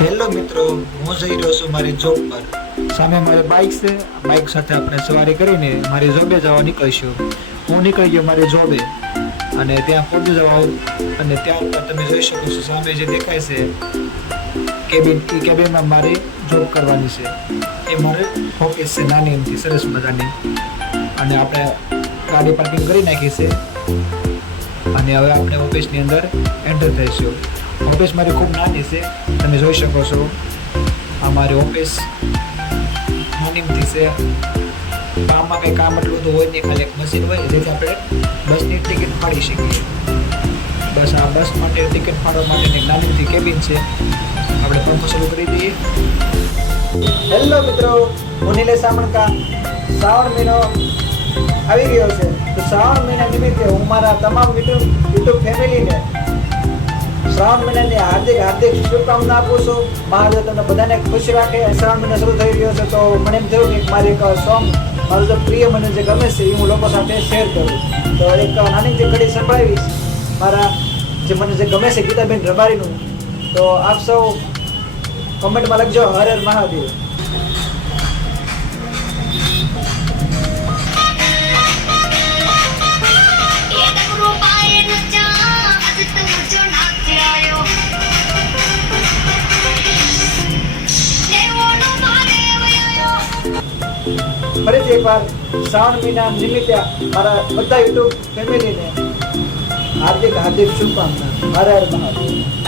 Hello મિત્રો, હું જઈ રહ્યો છું મારી જોબ પર. સામે મારી બાઇક છે. બાઇક સાથે આપણે સવારી કરીને મારી જોબે જવા નીકળીશું. હું નીકળી ગયો મારી જોબે અને ત્યાં પહોંચી જવા અને ત્યાં ઉપર તમે જોઈ શકો છો, સામે જે દેખાય છે કેબિન એ કેબિનમાં મારે જોબ કરવાની છે. એ મારે ઓફિસ છે, નાની એમથી સરસ મજાની. અને આપણે ગાડી પાર્કિંગ કરી નાખી છે. અને હવે આપણે ઓફિસની અંદર એન્ટર થઈશું. ઓફિસ મારી ખૂબ નાની છે. તમે જોઈ શકો છો, આ મારી ઓફિસ નાનીમથી છે. કામમાં કંઈ કામ એટલું બધું હોય નહીં, ખાલી એક મશીન હોય, જેથી આપણે બસની ટિકિટ ફાડી શકીએ. બસ આ બસ માટે ટિકિટ ફાડવા માટેની એક નાનીમથી કેબિન છે. આપણે પંખો શરૂ કરી દઈએ. હેલો મિત્રો, હું નિલેશ સામણકા શ્રાવણ મહિનો આવી ગયો છે. તો શ્રાવણ મહિના નિમિત્તે હું મારા તમામ યુટ્યુબ યુટ્યુબ ફેમિલીને શ્રાવણ મહિનાની હાર્દિક હાર્દિક શુભકામના આપું છું. મહાદેવ તમને બધાને ખુશ રાખે, શ્રાવણ મહિનો શરૂ થઈ રહ્યો છે, તો મને એમ થયું કે મારી એક સોંગ મારું જે પ્રિય મને જે ગમે છે, એ હું લોકો સાથે શેર કરું. તો એક નાની જે ઘડી સંભળાવીશ, મારા જે મને જે ગમે છે ગીતાબેન રબારીનું. તો આપ સૌ કોમેન્ટમાં લખજો હર હર મહાદેવ. ફરીથી એકવાર શ્રાવણ મહિના નિમિત્તે મારા બધા યુટ્યુબ ફેમિલીને હાર્દિક હાર્દિક શુભકામના. હર હર મહાદેવ.